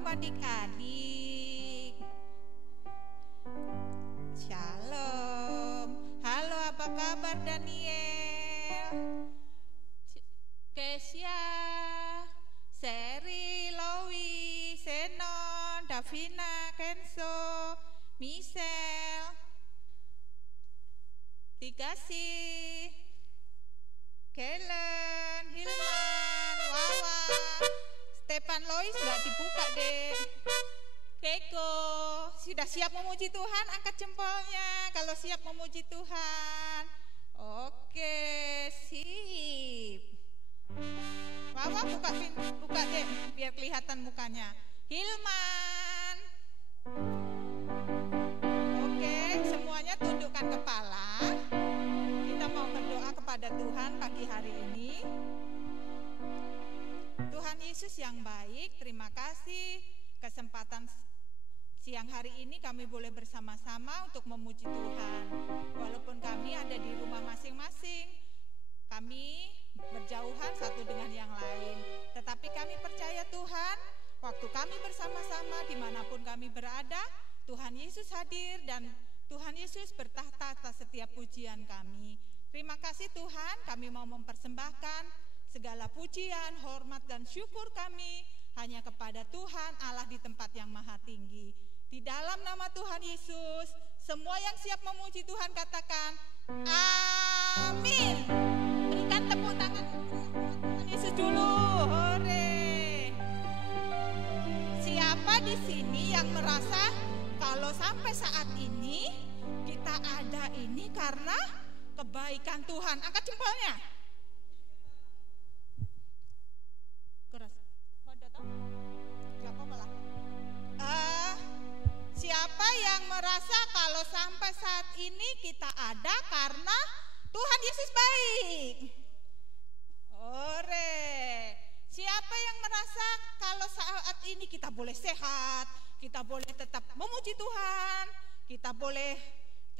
Shalom adik-adik. Shalom. Halo, apa kabar Daniel? Kesia, Seri, Lowi, Senon, Davina, Kenzo, Michelle, Dikasih, Kellen, Hilman, Wawa, Stefan, Lois nggak dibuka deh. Keiko, sudah siap memuji Tuhan? Angkat jempolnya kalau siap memuji Tuhan. Oke, sip. Wawa buka deh biar kelihatan mukanya. Hilman. Oke, semuanya tundukkan kepala. Kita mau berdoa kepada Tuhan pagi hari ini. Tuhan Yesus yang baik, terima kasih kesempatan siang hari ini kami boleh bersama-sama untuk memuji Tuhan. Walaupun kami ada di rumah masing-masing, kami berjauhan satu dengan yang lain, tetapi kami percaya Tuhan, waktu kami bersama-sama dimanapun kami berada, Tuhan Yesus hadir dan Tuhan Yesus bertahta atas setiap pujian kami. Terima kasih Tuhan, kami mau mempersembahkan segala pujian, hormat dan syukur kami hanya kepada Tuhan Allah di tempat yang maha tinggi. Di dalam nama Tuhan Yesus, semua yang siap memuji Tuhan katakan amin. Berikan tepuk tangan Tuhan Yesus dulu. Hore. Siapa di sini yang merasa kalau sampai saat ini kita ada ini karena kebaikan Tuhan? Angkat jempolnya. Keras. Gak apa-apa lah. Siapa yang merasa kalau sampai saat ini kita ada karena Tuhan Yesus baik? Ore. Siapa yang merasa kalau saat ini kita boleh sehat, kita boleh tetap memuji Tuhan, kita boleh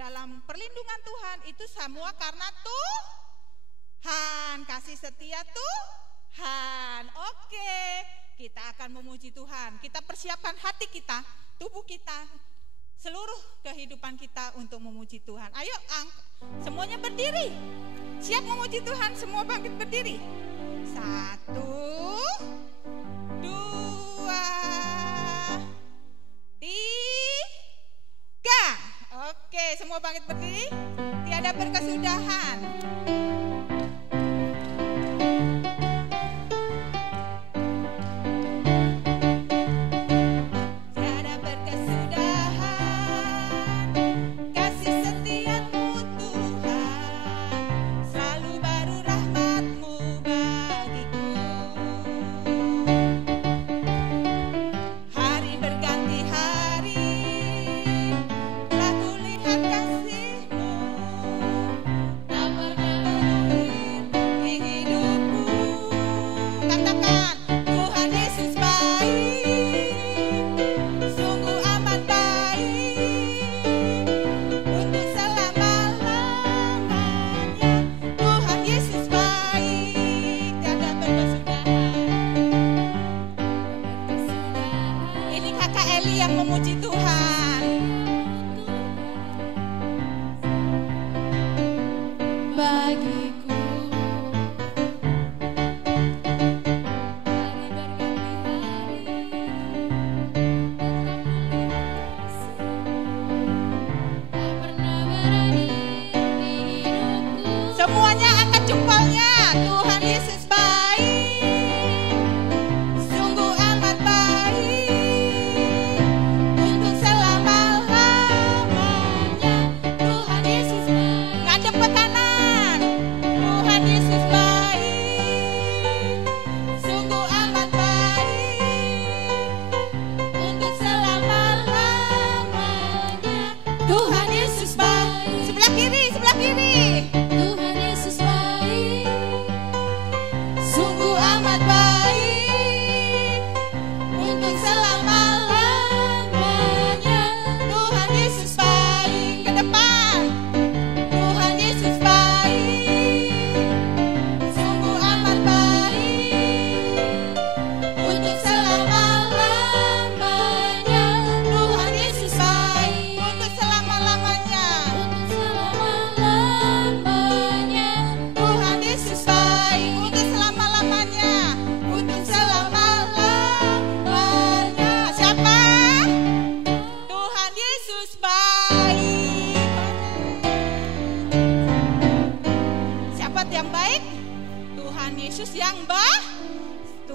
dalam perlindungan Tuhan, itu semua karena Tuhan, kasih setia Tuhan. Oke, kita akan memuji Tuhan. Kita persiapkan hati kita, tubuh kita, seluruh kehidupan kita untuk memuji Tuhan. Ayo, semuanya berdiri. Siap memuji Tuhan, semua bangkit berdiri. 1, 2, 3. Oke, semua bangkit berdiri. Tiada berkesudahan.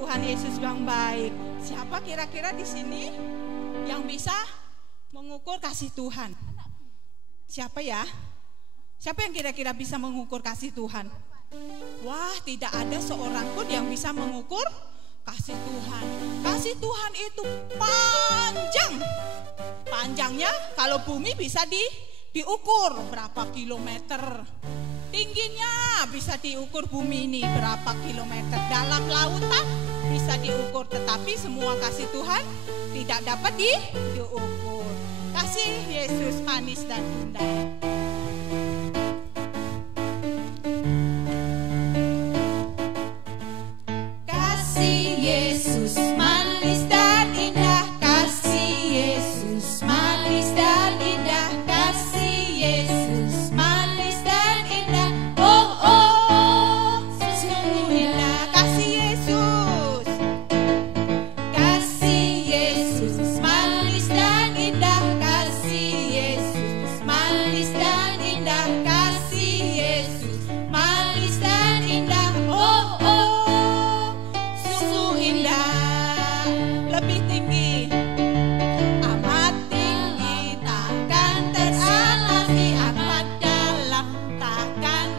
Tuhan Yesus yang baik. Siapa kira-kira di sini yang bisa mengukur kasih Tuhan? Siapa ya? Siapa yang kira-kira bisa mengukur kasih Tuhan? Wah, tidak ada seorang pun yang bisa mengukur kasih Tuhan. Kasih Tuhan itu panjang. Panjangnya kalau bumi bisa diukur berapa kilometer. Tingginya bisa diukur bumi ini berapa kilometer. Dalam lautan bisa diukur. Tetapi semua kasih Tuhan tidak dapat diukur. Kasih Yesus manis dan indah. Kasih Yesus manis dan indah. Kasih Yesus manis dan indah. Kasih Yesus manis dan indah. Oh oh, sungguh indah. Kasih Yesus. Kasih Yesus manis dan indah. Kasih Yesus manis dan indah. Kasih Yesus manis dan indah. Oh oh, sungguh indah. Lebih tinggi, amat tinggi, takkan teralami, amat dalam, takkan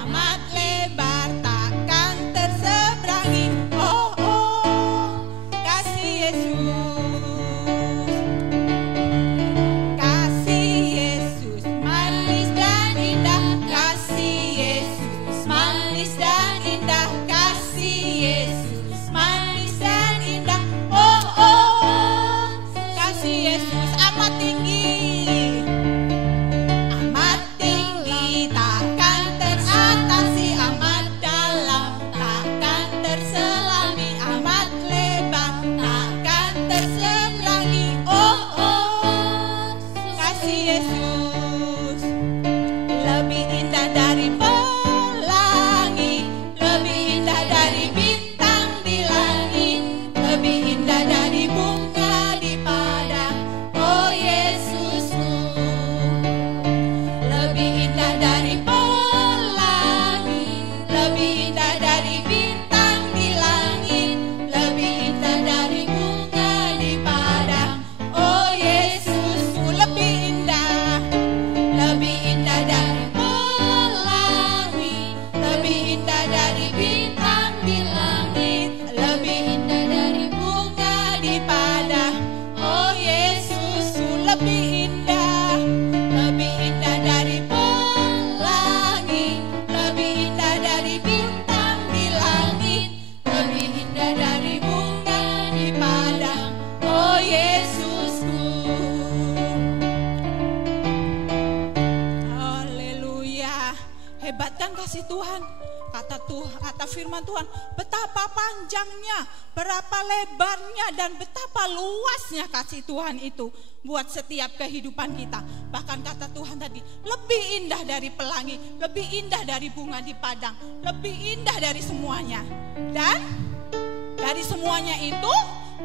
amat lebar, takkan terseberangi. Oh oh, kasih Yesus. Kasih Yesus manis dan indah. Kasih Yesus manis dan indah. Kasih Yesus manis dan indah. Oh oh, kasih Yesus amat tinggi, amat tinggi, takkan teratasi, amat dalam, takkan terselami, amat lebar, takkan terseberangi. Oh oh, kasih Yesus lebih indah dari pelangi, lebih indah dari bintang di langit, lebih indah dari bunga di padang. Oh Yesusku, lebih indah dari pelangi, lebih indah dari bintang di langit, lebih indah dari bunga di padang. Oh Yesusku, lebih indah dari pelangi, lebih indah dari bintang di langit, lebih indah dari bunga di padang. Oh Yesusku, lebih indah dari pelangi, lebih indah dari bintang di langit, lebih indah dari bunga di padang. Oh Yesusku. Haleluya. Hebat kan kasih Tuhan? Kata firman Tuhan, betapa panjangnya, berapa lebarnya, dan betapa luasnya kasih Tuhan itu buat setiap kehidupan kita. Bahkan kata Tuhan tadi, lebih indah dari pelangi, lebih indah dari bunga di padang, lebih indah dari semuanya. Dan dari semuanya itu,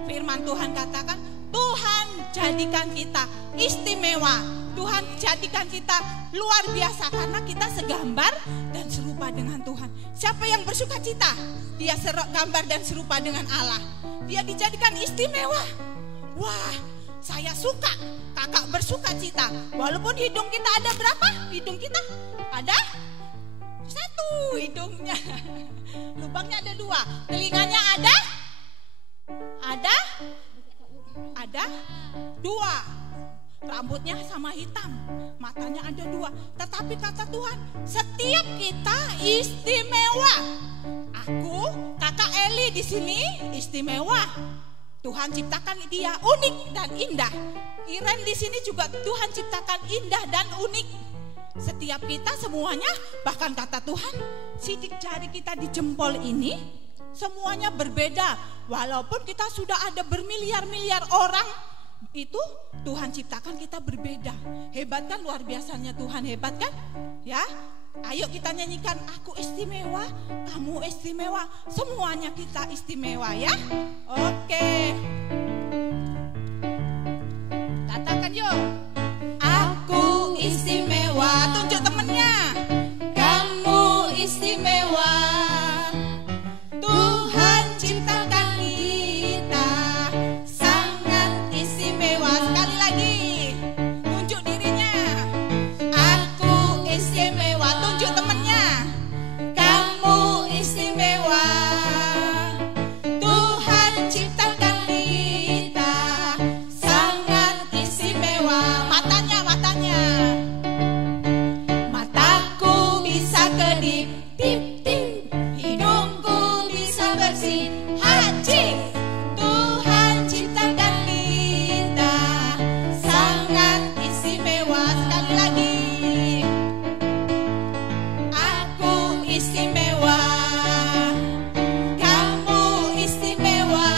firman Tuhan katakan, Tuhan jadikan kita istimewa. Tuhan jadikan kita luar biasa karena kita segambar dan serupa dengan Tuhan. Siapa yang bersuka cita? Dia segambar dan serupa dengan Allah. Dia dijadikan istimewa. Wah, saya suka. Kakak bersuka cita. Walaupun hidung kita ada berapa? Hidung kita ada 1 hidungnya. Lubangnya ada 2. Telinganya ada 2. Rambutnya sama hitam, matanya ada 2. Tetapi kata Tuhan, setiap kita istimewa. Aku, kakak Eli di sini istimewa. Tuhan ciptakan dia unik dan indah. Iren di sini juga Tuhan ciptakan indah dan unik. Setiap kita semuanya, bahkan kata Tuhan, sidik jari kita di jempol ini semuanya berbeda. Walaupun kita sudah ada bermiliar-miliar orang, itu Tuhan ciptakan kita berbeda. Hebat kan, luar biasanya Tuhan, hebat kan? Ya, ayo kita nyanyikan, aku istimewa, kamu istimewa, semuanya kita istimewa ya. Oke, katakan yuk, aku istimewa. Tunjuk temennya, kamu istimewa. Tuhan bersih. Haji, Tuhan ciptakan kita sangat istimewa. Sekali lagi, aku istimewa, kamu istimewa.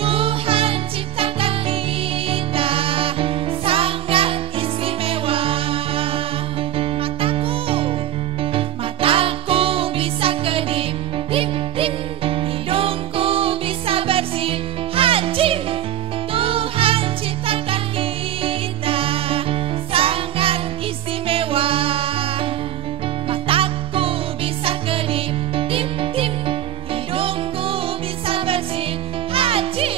Tuhan ciptakan kita sangat istimewa. Mataku bisa kedip, dip, dip. Hidungku bisa bersih. Haji, Tuhan ciptakan kita sangat istimewa. Mataku bisa kedip, dip, dip. Hidungku bisa bersih. Haji,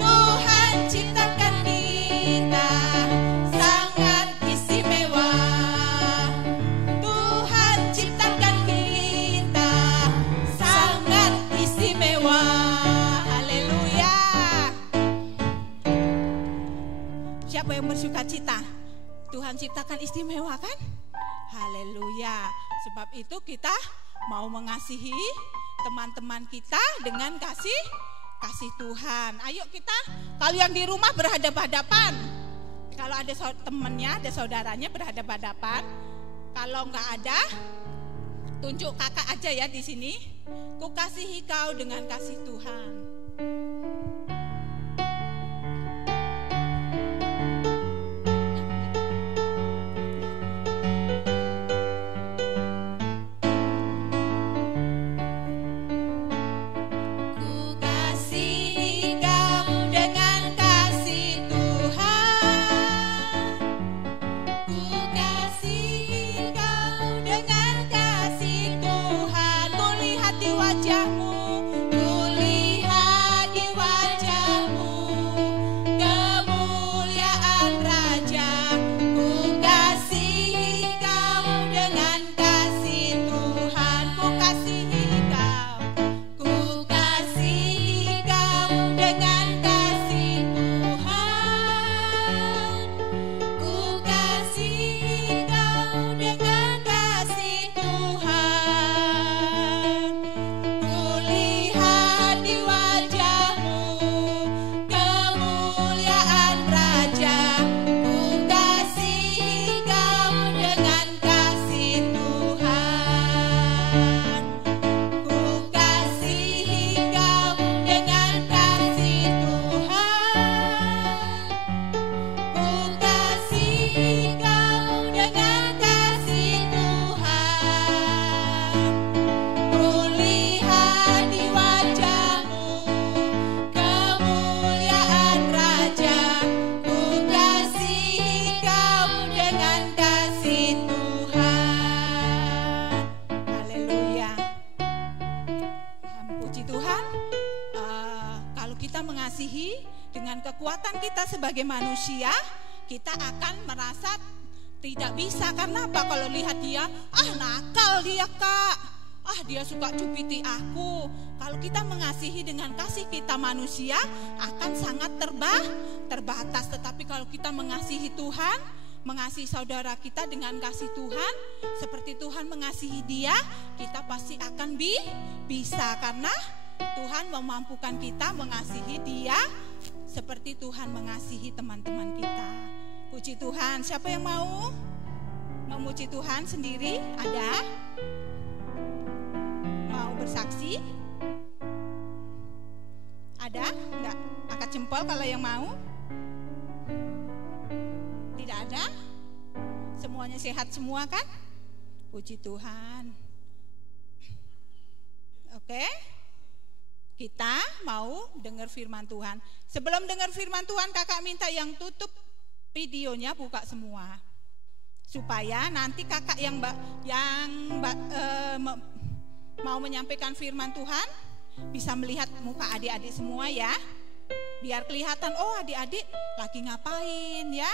Tuhan ciptakan kita sangat istimewa. Tuhan ciptakan kita sangat istimewa. Haleluya. Siapa yang bersuka cita? Tuhan ciptakan istimewa kan? Haleluya. Sebab itu kita mau mengasihi teman-teman kita dengan kasih Tuhan. Ayo kita, kalau yang di rumah berhadap-hadapan. Kalau ada temannya, ada saudaranya berhadap-hadapan. Kalau enggak ada, tunjuk kakak aja ya di sini. Ku kasihi kau dengan kasih Tuhan. Ku kasihi kau dengan kasih Tuhan. Ku kasihi kau dengan kasih Tuhan. Ku lihat di wajahmu, ku lihat di wajahmu kemuliaan Raja. Ku kasihi kau dengan kasih Tuhan. Ku kasihi kau. Ku kasihi kau dengan kasih Tuhan. Ku kasihi kau dengan kasih Tuhan. Ku lihat di wajahmu kemuliaan Raja. Ku kasihi kau dengan kasih Tuhan. Ku kasihi kau dengan kasih Tuhan. Ku kasihi kau dengan kasih Tuhan. Ku lihat di wajahmu kemuliaan Raja. Ku kasihi kau dengan kasih Tuhan. Haleluya. Puji Tuhan. Kalau kita mengasihi dengan kekuatan kita sebagai manusia, kita akan merasa tidak bisa. Karena apa? Kalau lihat dia, nakal dia kak, dia suka cupiti aku. Kalau kita mengasihi dengan kasih kita manusia, akan sangat terbatas. Tetapi kalau kita mengasihi Tuhan, mengasihi saudara kita dengan kasih Tuhan, seperti Tuhan mengasihi dia, kita pasti akan bisa. Karena Tuhan memampukan kita mengasihi dia seperti Tuhan mengasihi teman-teman kita. Puji Tuhan. Siapa yang mau memuji Tuhan sendiri? Ada? Mau bersaksi? Ada? Enggak? Angkat jempol kalau yang mau. Tidak ada? Semuanya sehat semua kan? Puji Tuhan. Oke? Kita mau dengar firman Tuhan. Sebelum dengar firman Tuhan, kakak minta yang tutup videonya buka semua. Supaya nanti kakak yang mau menyampaikan firman Tuhan bisa melihat muka adik-adik semua ya. Biar kelihatan, oh adik-adik lagi ngapain ya.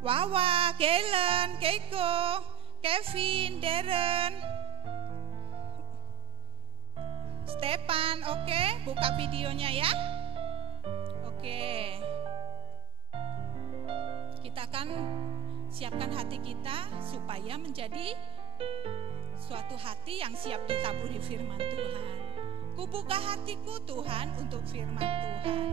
Wawa, Galen, Keiko, Kevin, Darren, Stepan, oke, buka videonya ya. Oke. Kita akan siapkan hati kita supaya menjadi suatu hati yang siap ditaburi firman Tuhan. Buka hatiku Tuhan untuk firman Tuhan.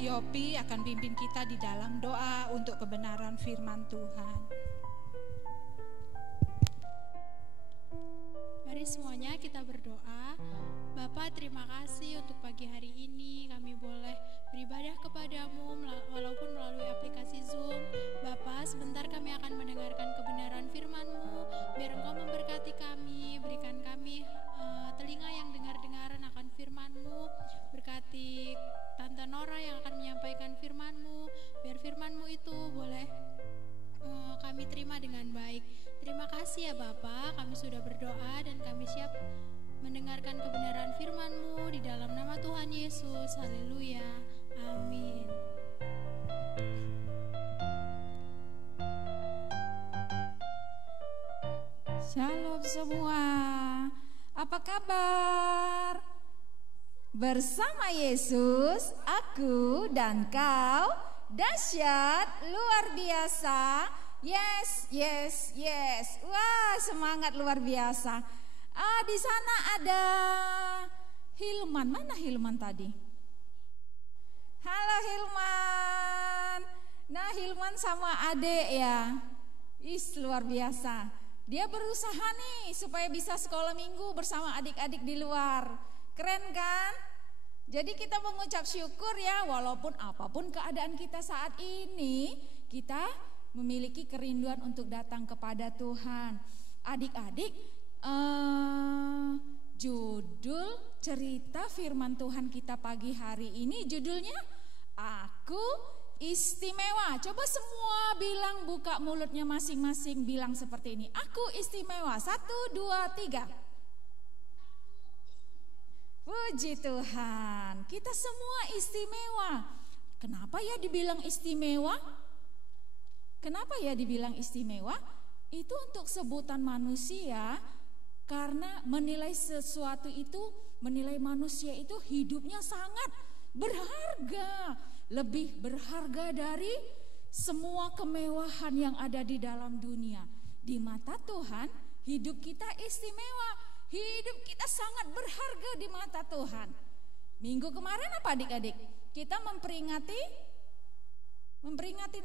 Yopi akan pimpin kita di dalam doa untuk kebenaran firman Tuhan. Mari semuanya kita berdoa. Bapa, terima kasih untuk pagi hari ini kami boleh beribadah kepadamu walaupun melalui aplikasi Zoom. Bapa, sebentar kami akan mendengarkan kebenaran firman-Mu. Biar Engkau memberkati kami, berikan kami telinga yang dengar-dengaran akan firman-Mu. Berkati Tante Nora yang akan menyampaikan firman-Mu, biar firman-Mu itu boleh bersama dengan baik. Terima kasih ya Bapa, kami sudah berdoa dan kami siap mendengarkan kebenaran firman-Mu di dalam nama Tuhan Yesus. Haleluya. Amin. Shalom semua. Apa kabar? Bersama Yesus, aku dan kau dahsyat, luar biasa. Yes, yes, yes. Wah, semangat luar biasa. Di sana ada Hilman. Mana Hilman tadi? Halo Hilman. Nah, Hilman sama adek ya. Luar biasa. Dia berusaha nih supaya bisa sekolah minggu bersama adik-adik di luar. Keren kan? Jadi kita mengucap syukur ya, walaupun apapun keadaan kita saat ini, kita memiliki kerinduan untuk datang kepada Tuhan. Adik-adik, judul cerita firman Tuhan kita pagi hari ini judulnya Aku Istimewa. Coba semua bilang, buka mulutnya masing-masing, bilang seperti ini. Aku istimewa. 1, 2, 3. Puji Tuhan, kita semua istimewa. Kenapa ya dibilang istimewa? Kenapa ya dibilang istimewa? Itu untuk sebutan manusia, karena menilai sesuatu itu, menilai manusia itu hidupnya sangat berharga. Lebih berharga dari semua kemewahan yang ada di dalam dunia. Di mata Tuhan, hidup kita istimewa. Hidup kita sangat berharga di mata Tuhan. Minggu kemarin apa adik-adik? Kita memperingatin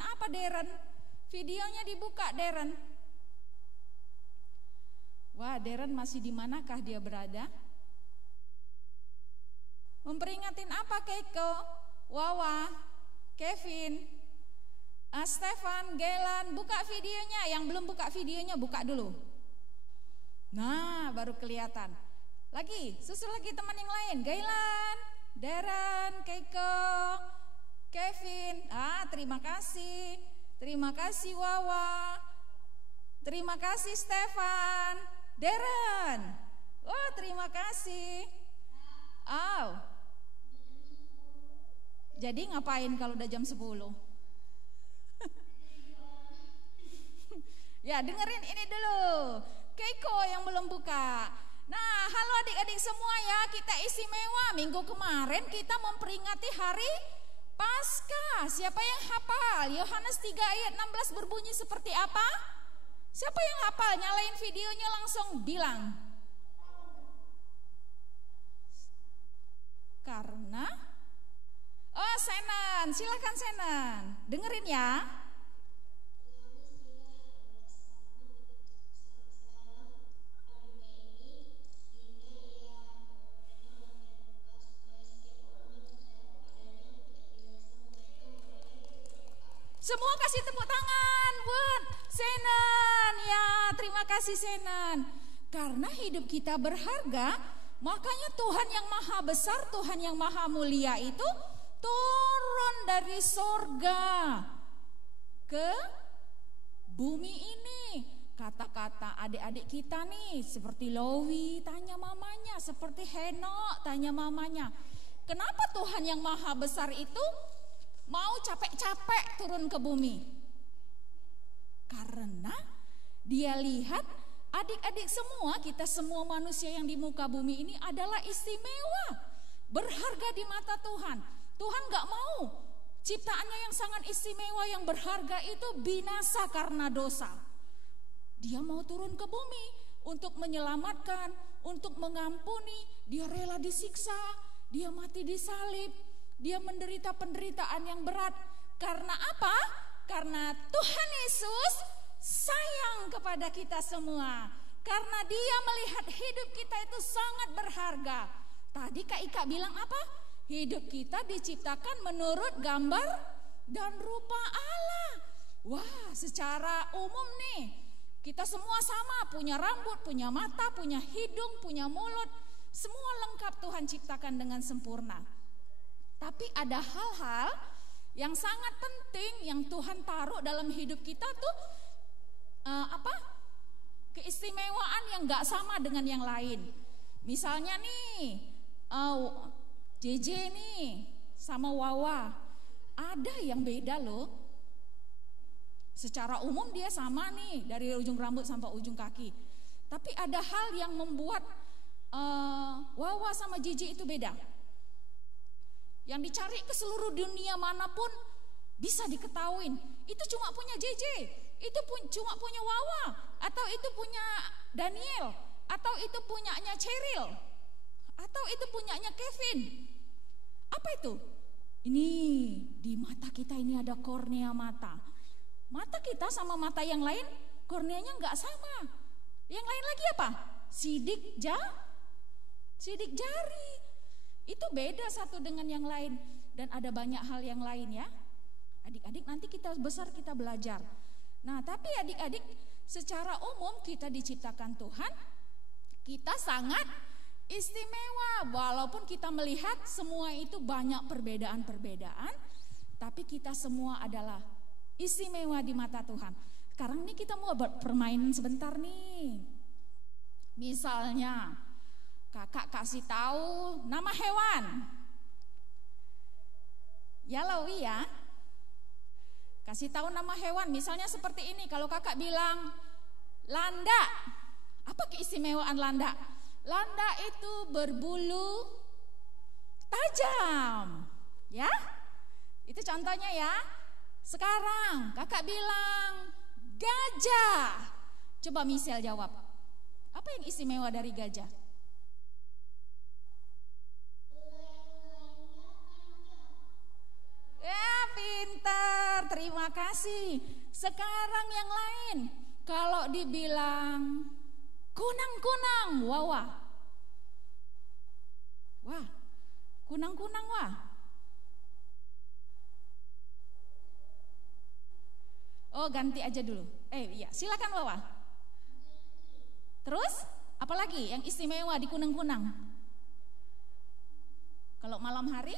apa, Deren? Videonya dibuka, Deren. Wah, Deren masih di manakah dia berada? Memperingatin apa, Keiko? Wawa, Kevin, Stefan, Gelan, buka videonya. Yang belum buka videonya, buka dulu. Nah, baru kelihatan. Lagi, susul lagi teman yang lain. Gelan, Deren, Keiko, Kevin. Terima kasih. Terima kasih Wawa. Terima kasih Stefan, Deren. Wah, terima kasih. Jadi ngapain kalau udah jam 10? Ya, dengerin ini dulu. Keiko yang belum buka. Nah, halo adik-adik semua ya, kita istimewa. Minggu kemarin kita memperingati hari Paskah. Siapa yang hafal? Yohanes 3 ayat 16 berbunyi seperti apa? Siapa yang hafal? Nyalain videonya langsung bilang. Karena Senan, silakan Senan, dengerin ya. Semua kasih tepuk tangan buat Senan. Ya, terima kasih Senan. Karena hidup kita berharga, makanya Tuhan yang maha besar, Tuhan yang maha mulia itu turun dari sorga ke bumi ini. Kata-kata adik-adik kita nih, seperti Lowi tanya mamanya, seperti Henok tanya mamanya, kenapa Tuhan yang maha besar itu mau capek-capek turun ke bumi? Karena dia lihat adik-adik semua, kita semua manusia yang di muka bumi ini adalah istimewa, berharga di mata Tuhan. Tuhan gak mau ciptaannya yang sangat istimewa, yang berharga itu binasa karena dosa. Dia mau turun ke bumi untuk menyelamatkan, untuk mengampuni. Dia rela disiksa, dia mati disalib, dia menderita penderitaan yang berat. Karena apa? Karena Tuhan Yesus sayang kepada kita semua. Karena dia melihat hidup kita itu sangat berharga. Tadi Kak Ika bilang apa? Hidup kita diciptakan menurut gambar dan rupa Allah. Wah, secara umum nih, kita semua sama, punya rambut, punya mata, punya hidung, punya mulut. Semua lengkap Tuhan ciptakan dengan sempurna. Tapi ada hal-hal yang sangat penting yang Tuhan taruh dalam hidup kita tuh keistimewaan yang nggak sama dengan yang lain. Misalnya nih, JJ nih sama Wawa, ada yang beda loh. Secara umum dia sama nih, dari ujung rambut sampai ujung kaki. Tapi ada hal yang membuat Wawa sama JJ itu beda. Yang dicari ke seluruh dunia manapun bisa diketahuin. Itu cuma punya JJ, itu cuma punya Wawa, atau itu punya Daniel, atau itu punyanya Cheryl, atau itu punyanya Kevin. Apa itu? Ini di mata kita ini ada kornea mata. Mata kita sama mata yang lain korneanya nggak sama. Yang lain lagi apa? Sidik jari. Itu beda satu dengan yang lain. Dan ada banyak hal yang lain ya. Adik-adik nanti kita besar kita belajar. Nah tapi adik-adik secara umum kita diciptakan Tuhan, kita sangat istimewa. Walaupun kita melihat semua itu banyak perbedaan-perbedaan, tapi kita semua adalah istimewa di mata Tuhan. Sekarang ini kita mau permainan sebentar nih. Misalnya kakak kasih tahu nama hewan. Ya Lawi ya. Kasih tahu nama hewan, misalnya seperti ini. Kalau kakak bilang landa, apa keistimewaan landa? Landa itu berbulu tajam, ya. Itu contohnya ya. Sekarang kakak bilang gajah. Coba Michelle jawab. Apa yang istimewa dari gajah? Ya, pintar, terima kasih. Sekarang yang lain, kalau dibilang kunang-kunang, wah, kunang-kunang wah. Oh, ganti aja dulu. Iya, silakan Wawa. Terus, apalagi yang istimewa di kunang-kunang? Kalau malam hari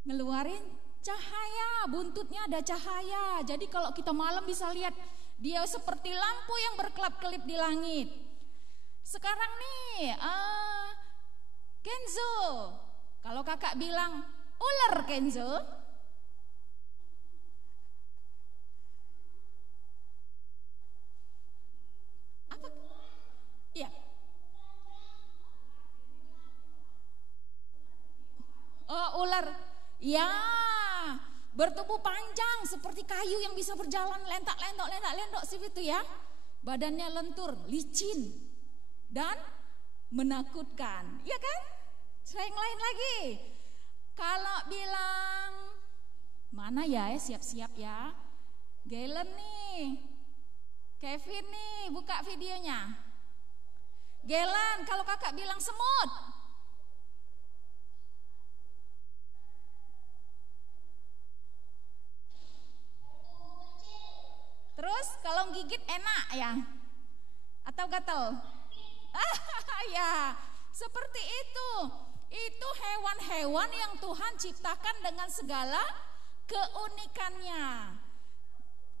ngeluarin cahaya, buntutnya ada cahaya. Jadi kalau kita malam bisa lihat dia seperti lampu yang berkelap-kelip di langit. Sekarang nih, Kenzo. Kalau kakak bilang ular Kenzo, apa? Iya. Oh, ular. Ya, bertubuh panjang seperti kayu yang bisa berjalan lentok seperti itu ya. Badannya lentur, licin dan menakutkan. Iya kan? Yang lain lagi. Kalau bilang mana ya, siap-siap ya. Galen nih. Kevin nih, buka videonya. Galen, kalau kakak bilang semut. Terus kalau gigit enak ya? Atau gatel? Ya, seperti itu. Itu hewan-hewan yang Tuhan ciptakan dengan segala keunikannya.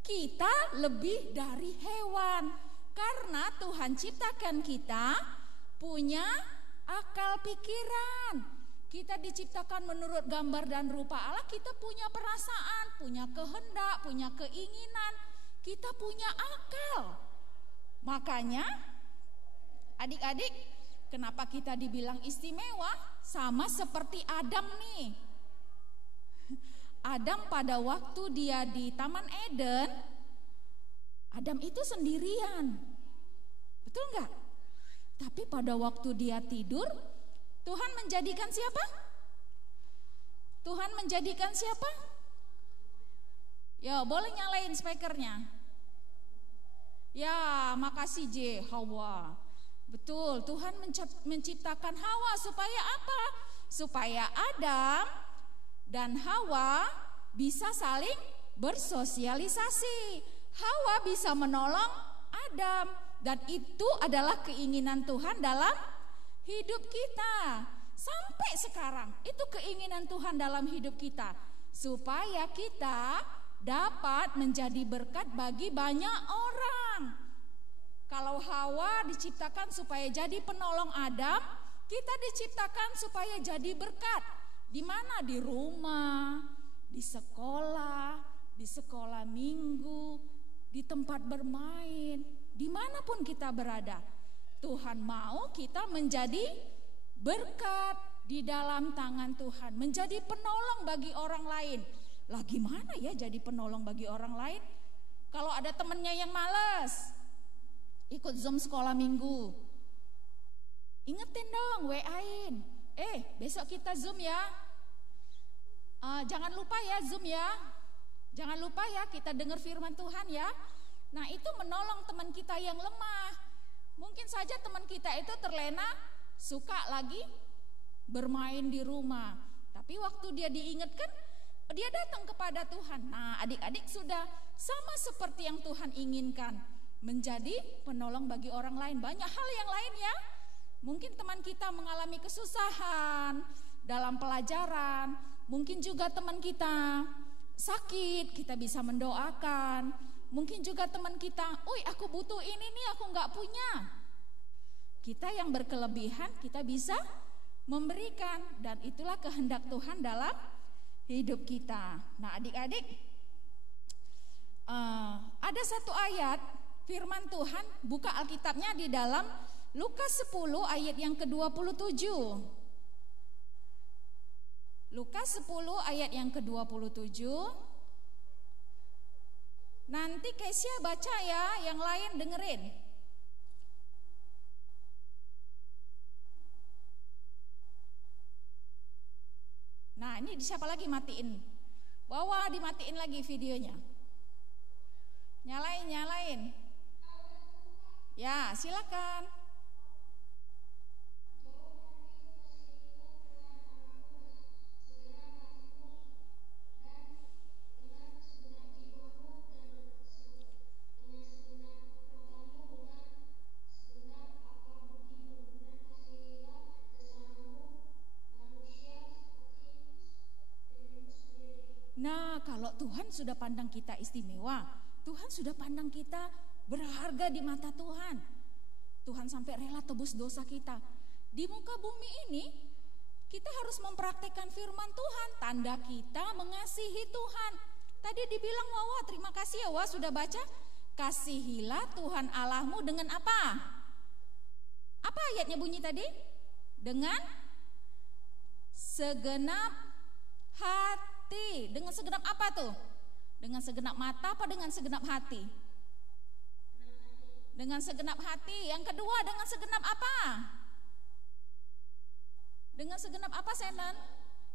Kita lebih dari hewan. Karena Tuhan ciptakan kita punya akal pikiran. Kita diciptakan menurut gambar dan rupa Allah. Kita punya perasaan, punya kehendak, punya keinginan. Kita punya akal. Makanya adik-adik, kenapa kita dibilang istimewa? Sama seperti Adam nih. Adam pada waktu dia di Taman Eden, Adam itu sendirian. Betul enggak? Tapi pada waktu dia tidur, Tuhan menjadikan siapa? Tuhan menjadikan siapa? Ya, boleh nyalain speakernya. Ya, makasih J, Hawa. Betul, Tuhan menciptakan Hawa supaya apa? Supaya Adam dan Hawa bisa saling bersosialisasi. Hawa bisa menolong Adam, dan itu adalah keinginan Tuhan dalam hidup kita. Sampai sekarang, itu keinginan Tuhan dalam hidup kita. Supaya kita dapat menjadi berkat bagi banyak orang. Kalau Hawa diciptakan supaya jadi penolong Adam, kita diciptakan supaya jadi berkat. Di mana? Di rumah, di sekolah minggu, di tempat bermain, dimanapun kita berada. Tuhan mau kita menjadi berkat di dalam tangan Tuhan, menjadi penolong bagi orang lain. Lah gimana ya jadi penolong bagi orang lain? Kalau ada temennya yang malas ikut Zoom sekolah minggu, ingetin dong, WA-in. Besok kita Zoom ya. Jangan lupa ya Zoom ya. Jangan lupa ya kita dengar firman Tuhan ya. Nah itu menolong teman kita yang lemah. Mungkin saja teman kita itu terlena, suka lagi bermain di rumah. Tapi waktu dia diingatkan, dia datang kepada Tuhan. Nah adik-adik sudah sama seperti yang Tuhan inginkan, menjadi penolong bagi orang lain. Banyak hal yang lain ya. Mungkin teman kita mengalami kesusahan dalam pelajaran. Mungkin juga teman kita sakit, kita bisa mendoakan. Mungkin juga teman kita, aku butuh ini nih, aku gak punya. Kita yang berkelebihan, kita bisa memberikan. Dan itulah kehendak Tuhan dalam hidup kita. Nah adik-adik, ada satu ayat firman Tuhan, buka Alkitabnya di dalam Lukas 10 ayat yang ke-27. Lukas 10 ayat yang ke-27. Nanti Kesia baca ya, yang lain dengerin. Nah ini siapa lagi matiin? Wah dimatiin lagi videonya. Nyalain. Ya silakan. Nah kalau Tuhan sudah pandang kita istimewa, Tuhan sudah pandang kita berharga di mata Tuhan. Tuhan sampai rela tebus dosa kita. Di muka bumi ini kita harus mempraktekkan firman Tuhan. Tanda kita mengasihi Tuhan. Tadi dibilang Wawa, terima kasih ya Wawa sudah baca. Kasihilah Tuhan Allahmu dengan apa? Apa ayatnya bunyi tadi? Dengan segenap hati. Dengan segenap apa tuh? Dengan segenap mata apa dengan segenap hati? Dengan segenap hati. Yang kedua dengan segenap apa? Dengan segenap apa Senen?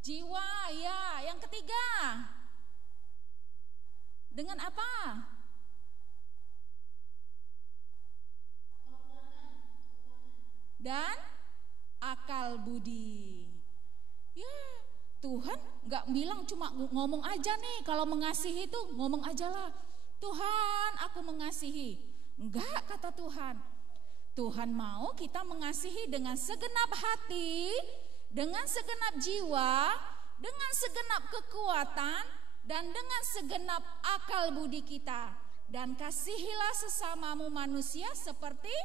Jiwa ya. Yang ketiga dengan apa? Dan akal budi. Ya Tuhan gak bilang cuma ngomong aja nih, kalau mengasihi itu ngomong aja lah, Tuhan aku mengasihi. Enggak kata Tuhan. Tuhan mau kita mengasihi dengan segenap hati, dengan segenap jiwa, dengan segenap kekuatan, dan dengan segenap akal budi kita. Dan kasihilah sesamamu manusia seperti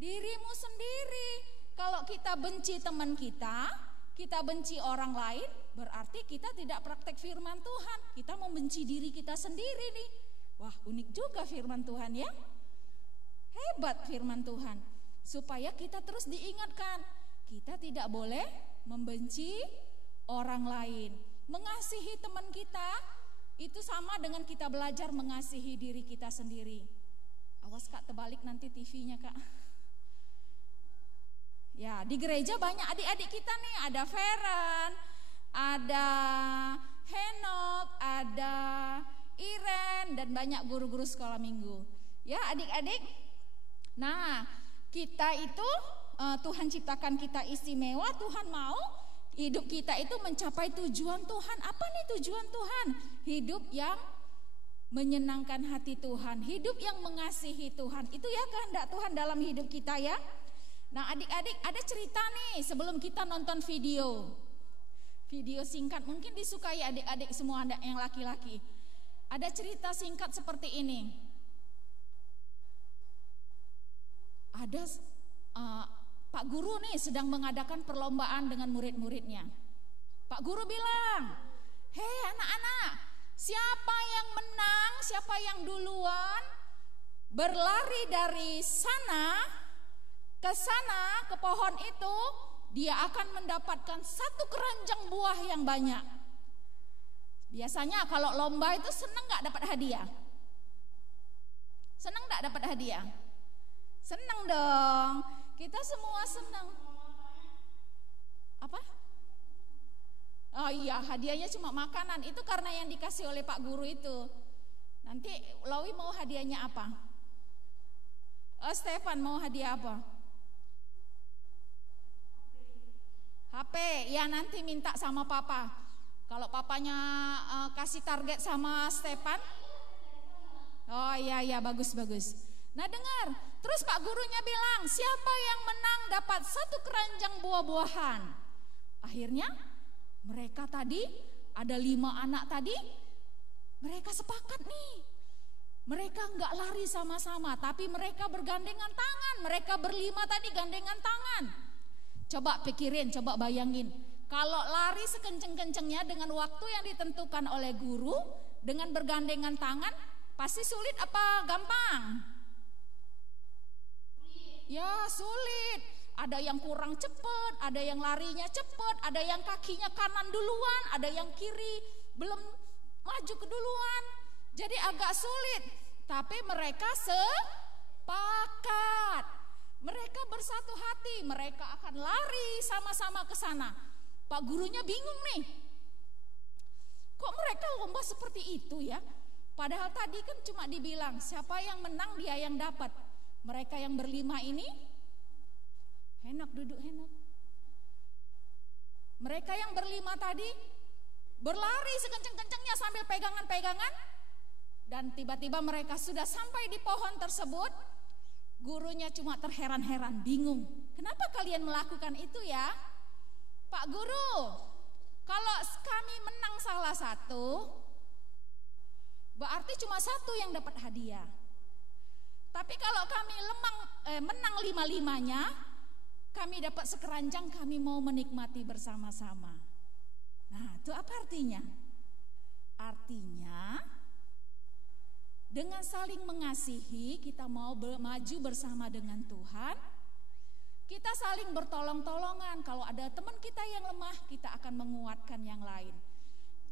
dirimu sendiri. Kalau kita benci teman kita benci orang lain, berarti kita tidak praktek firman Tuhan. Kita membenci diri kita sendiri nih. Wah unik juga firman Tuhan ya. Hebat firman Tuhan. Supaya kita terus diingatkan, kita tidak boleh membenci orang lain. Mengasihi teman kita itu sama dengan kita belajar mengasihi diri kita sendiri. Awas Kak, terbalik nanti TV-nya Kak. Ya, di gereja banyak adik-adik kita nih, ada Feren, ada Henok, ada Iren, dan banyak guru-guru sekolah minggu. Ya, adik-adik. Nah, kita itu Tuhan ciptakan kita istimewa. Tuhan mau hidup kita itu mencapai tujuan Tuhan. Apa nih tujuan Tuhan? Hidup yang menyenangkan hati Tuhan, hidup yang mengasihi Tuhan. Itu ya kehendak Tuhan dalam hidup kita ya. Nah adik-adik, ada cerita nih sebelum kita nonton video singkat, mungkin disukai adik-adik semua yang laki-laki. Ada cerita singkat seperti ini. Ada Pak Guru nih sedang mengadakan perlombaan dengan murid-muridnya. Pak Guru bilang, "Hei anak-anak, siapa yang menang, siapa yang duluan berlari dari sana ke pohon itu, dia akan mendapatkan 1 keranjang buah yang banyak." Biasanya kalau lomba itu seneng gak dapat hadiah? Seneng gak dapat hadiah? Seneng dong, kita semua seneng. Apa? Oh iya, hadiahnya cuma makanan. Itu karena yang dikasih oleh Pak Guru itu. Nanti Lawi mau hadiahnya apa? Stefan mau hadiah apa? HP. Ya nanti minta sama papa. Kalau papanya kasih target sama Stefan. Oh iya bagus. Nah dengar, terus Pak Gurunya bilang, siapa yang menang dapat 1 keranjang buah-buahan. Akhirnya mereka tadi, ada 5 anak tadi, mereka sepakat nih. Mereka enggak lari sama-sama, tapi mereka bergandengan tangan. Mereka berlima tadi gandengan tangan. Coba pikirin, coba bayangin. Kalau lari sekenceng-kencengnya dengan waktu yang ditentukan oleh guru, dengan bergandengan tangan, pasti sulit apa gampang? Ya sulit. Ada yang kurang cepat, ada yang larinya cepat, ada yang kakinya kanan duluan, ada yang kiri belum maju keduluan. Jadi agak sulit. Tapi mereka sepakat. Mereka bersatu hati, mereka akan lari sama-sama ke sana. Pak gurunya bingung nih. Kok mereka lomba seperti itu ya? Padahal tadi kan cuma dibilang siapa yang menang dia yang dapat. Mereka yang berlima ini enak duduk enak. Mereka yang berlima tadi berlari sekenceng-kencengnya sambil pegangan-pegangan. Dan tiba-tiba mereka sudah sampai di pohon tersebut. Gurunya cuma terheran-heran, bingung. Kenapa kalian melakukan itu ya? Pak Guru, kalau kami menang salah satu, berarti cuma 1 yang dapat hadiah. Tapi kalau kami menang 5-5-nya, kami dapat sekeranjang, kami mau menikmati bersama-sama. Nah, itu apa artinya? Artinya, dengan saling mengasihi, kita mau maju bersama dengan Tuhan. Kita saling bertolong-tolongan. Kalau ada teman kita yang lemah, kita akan menguatkan yang lain.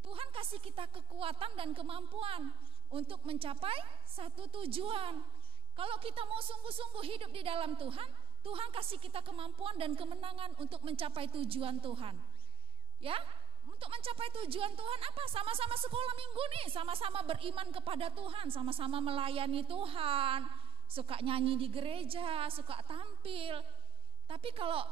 Tuhan kasih kita kekuatan dan kemampuan untuk mencapai satu tujuan. Kalau kita mau sungguh-sungguh hidup di dalam Tuhan, Tuhan kasih kita kemampuan dan kemenangan untuk mencapai tujuan Tuhan. Ya, untuk mencapai tujuan Tuhan apa? Sama-sama sekolah minggu nih, sama-sama beriman kepada Tuhan, sama-sama melayani Tuhan, suka nyanyi di gereja, suka tampil. Tapi kalau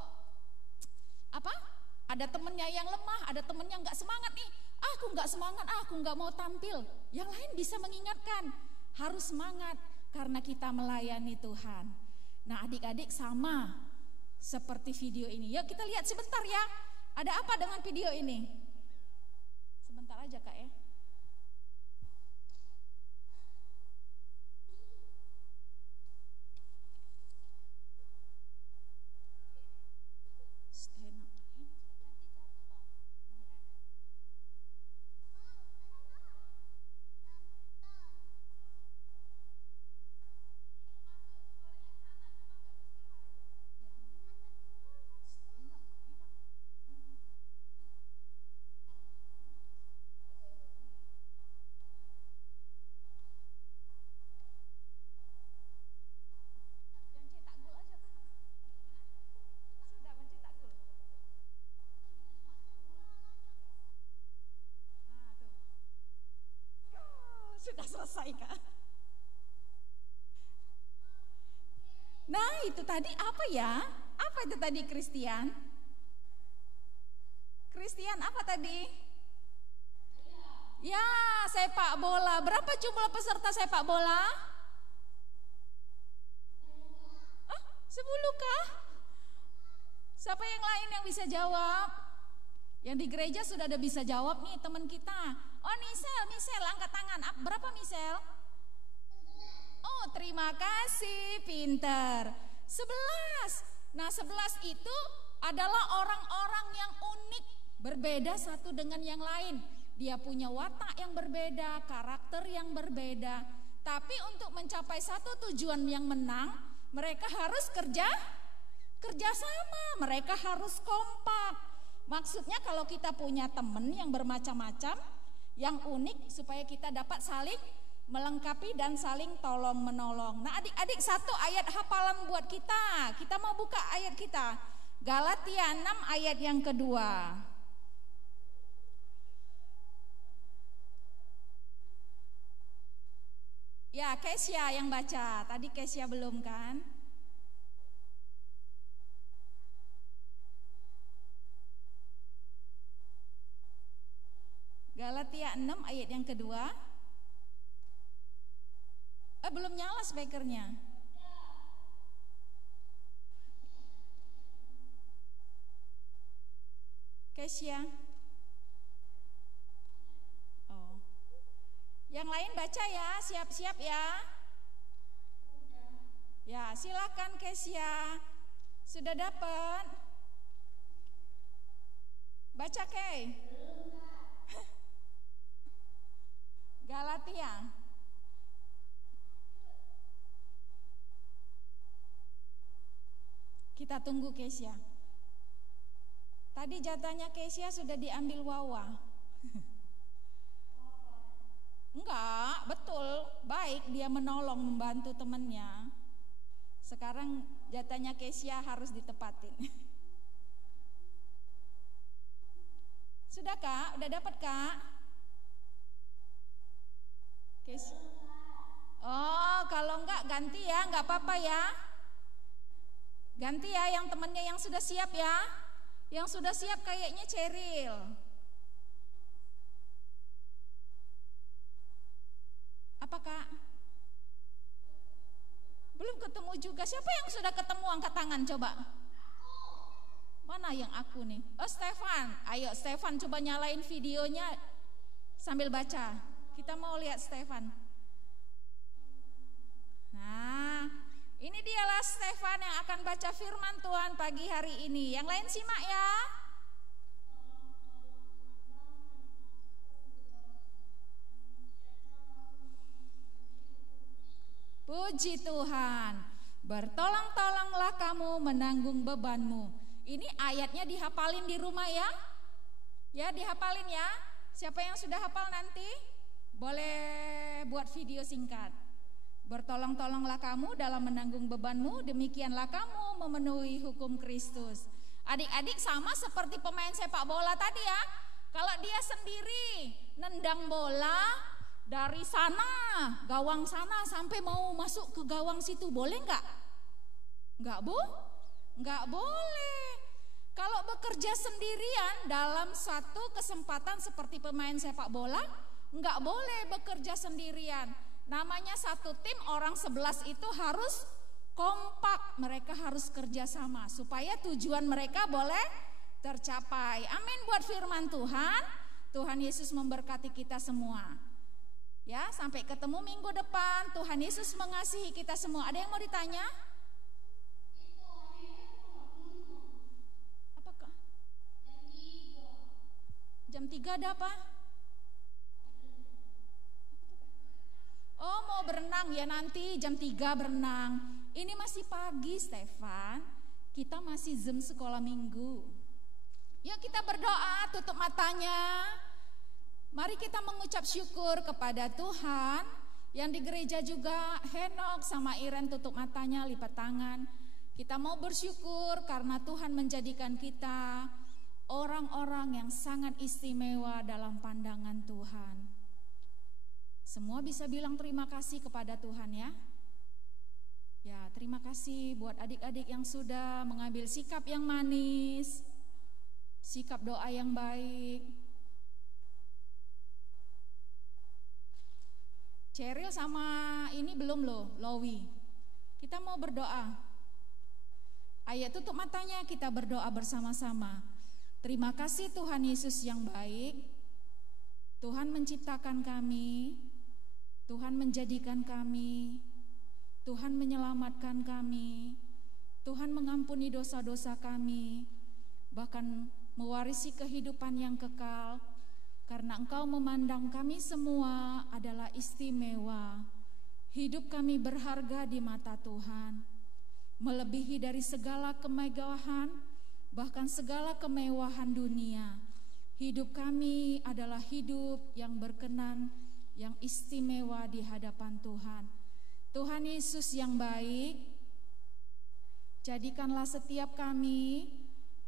ada temennya yang lemah, ada temennya nggak semangat nih, aku nggak semangat, aku nggak mau tampil. Yang lain bisa mengingatkan, harus semangat karena kita melayani Tuhan. Nah adik-adik sama seperti video ini. Yuk kita lihat sebentar ya, ada apa dengan video ini? Sebentar aja Kak ya. Sudah selesai Kak. Nah itu tadi apa ya? Apa itu tadi Christian? Christian apa tadi? Ya sepak bola. Berapa jumlah peserta sepak bola? 10 kah? Siapa yang lain yang bisa jawab? Yang di gereja sudah ada bisa jawab nih teman kita. Oh, Misel, angkat tangan. Berapa Misel? Oh, terima kasih, pinter. 11. Nah, 11 itu adalah orang-orang yang unik, berbeda satu dengan yang lain. Dia punya watak yang berbeda, karakter yang berbeda. Tapi untuk mencapai satu tujuan yang menang, mereka harus kerja sama, mereka harus kompak. Maksudnya kalau kita punya teman yang bermacam-macam, yang unik, supaya kita dapat saling melengkapi dan saling tolong menolong. Nah, adik-adik, satu ayat hafalan buat kita. Kita mau buka ayat kita. Galatia 6 ayat yang kedua. Ya, Kesia yang baca. Tadi Kesia belum kan? Galatia 6 ayat yang kedua. Belum nyala speakernya. Kesia. Oh. Yang lain baca ya, siap-siap ya. Ya, silakan Kesia. Sudah dapat? Baca Kay. Galatia. Kita tunggu Kesia. Tadi jatahnya Kesia sudah diambil Wawa. Enggak, betul. Baik, dia menolong, membantu temannya. Sekarang jatahnya Kesia harus ditepatin. Sudah Kak? Udah dapat Kak? Kesia. Oh, kalau enggak ganti ya, enggak apa-apa ya. Ganti ya yang temannya yang sudah siap ya. Yang sudah siap kayaknya Ceril. Apa Kak? Belum ketemu juga. Siapa yang sudah ketemu angkat tangan coba. Mana yang aku nih? Oh, Stefan. Ayo Stefan coba nyalain videonya sambil baca. Kita mau lihat Stefan. Nah, ini dialah Stefan yang akan baca firman Tuhan pagi hari ini. Yang lain simak ya. Puji Tuhan. Bertolong-tolonglah kamu menanggung bebanmu. Ini ayatnya dihafalin di rumah ya. Ya, dihafalin ya. Siapa yang sudah hafal nanti boleh buat video singkat. Bertolong-tolonglah kamu dalam menanggung bebanmu, demikianlah kamu memenuhi hukum Kristus. Adik-adik sama seperti pemain sepak bola tadi ya. Kalau dia sendiri nendang bola dari sana, gawang sana sampai mau masuk ke gawang situ, boleh enggak? Enggak boleh. Kalau bekerja sendirian dalam satu kesempatan seperti pemain sepak bola, enggak boleh bekerja sendirian. Namanya satu tim, orang 11 itu harus kompak. Mereka harus kerjasama supaya tujuan mereka boleh tercapai. Amin buat firman Tuhan. Tuhan Yesus memberkati kita semua. Ya, sampai ketemu minggu depan. Tuhan Yesus mengasihi kita semua. Ada yang mau ditanya? Apakah? Jam 3 ada apa? Oh, mau berenang ya, nanti jam 3 berenang. Ini masih pagi Stefan. Kita masih Zoom sekolah minggu. Yuk kita berdoa, tutup matanya. Mari kita mengucap syukur kepada Tuhan. Yang di gereja juga Henok sama Iren tutup matanya, lipat tangan. Kita mau bersyukur karena Tuhan menjadikan kita orang-orang yang sangat istimewa dalam pandangan Tuhan. Semua bisa bilang terima kasih kepada Tuhan ya. Ya, terima kasih buat adik-adik yang sudah mengambil sikap yang manis, sikap doa yang baik. Ceril sama ini belum loh, Lowi. Kita mau berdoa. Ayo tutup matanya, kita berdoa bersama-sama. Terima kasih Tuhan Yesus yang baik. Tuhan menciptakan kami, Tuhan menjadikan kami, Tuhan menyelamatkan kami, Tuhan mengampuni dosa-dosa kami, bahkan mewarisi kehidupan yang kekal, karena Engkau memandang kami semua adalah istimewa. Hidup kami berharga di mata Tuhan, melebihi dari segala kemegahan, bahkan segala kemewahan dunia. Hidup kami adalah hidup yang berkenan, yang istimewa di hadapan Tuhan. Tuhan Yesus yang baik, jadikanlah setiap kami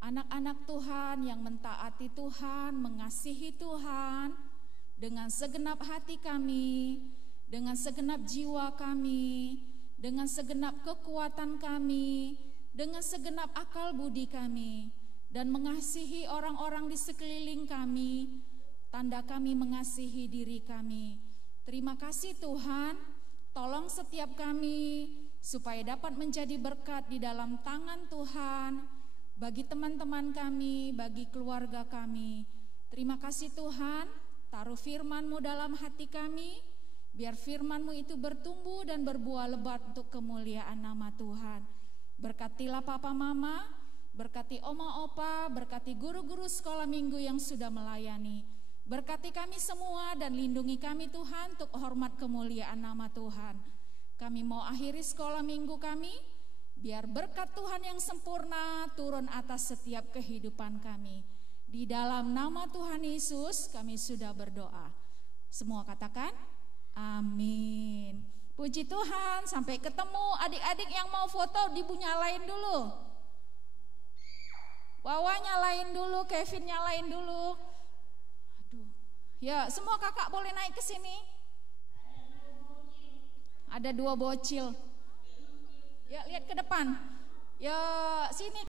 anak-anak Tuhan yang mentaati Tuhan, mengasihi Tuhan dengan segenap hati kami, dengan segenap jiwa kami, dengan segenap kekuatan kami, dengan segenap akal budi kami, dan mengasihi orang-orang di sekeliling kami, tanda kami mengasihi diri kami. Terima kasih Tuhan, tolong setiap kami supaya dapat menjadi berkat di dalam tangan Tuhan, bagi teman-teman kami, bagi keluarga kami. Terima kasih Tuhan, taruh firman-Mu dalam hati kami, biar firman-Mu itu bertumbuh dan berbuah lebat untuk kemuliaan nama Tuhan. Berkatilah Papa Mama, berkati Oma Opa, berkati guru-guru sekolah minggu yang sudah melayani. Berkati kami semua dan lindungi kami Tuhan untuk hormat kemuliaan nama Tuhan. Kami mau akhiri sekolah minggu kami, biar berkat Tuhan yang sempurna turun atas setiap kehidupan kami. Di dalam nama Tuhan Yesus kami sudah berdoa. Semua katakan amin. Puji Tuhan, sampai ketemu. Adik-adik yang mau foto nyalain dulu. Wawa nyalain dulu, Kevin nyalain dulu. Aduh. Ya, semua kakak boleh naik ke sini. Ada 2 bocil. Ya, lihat ke depan. Ya, sini.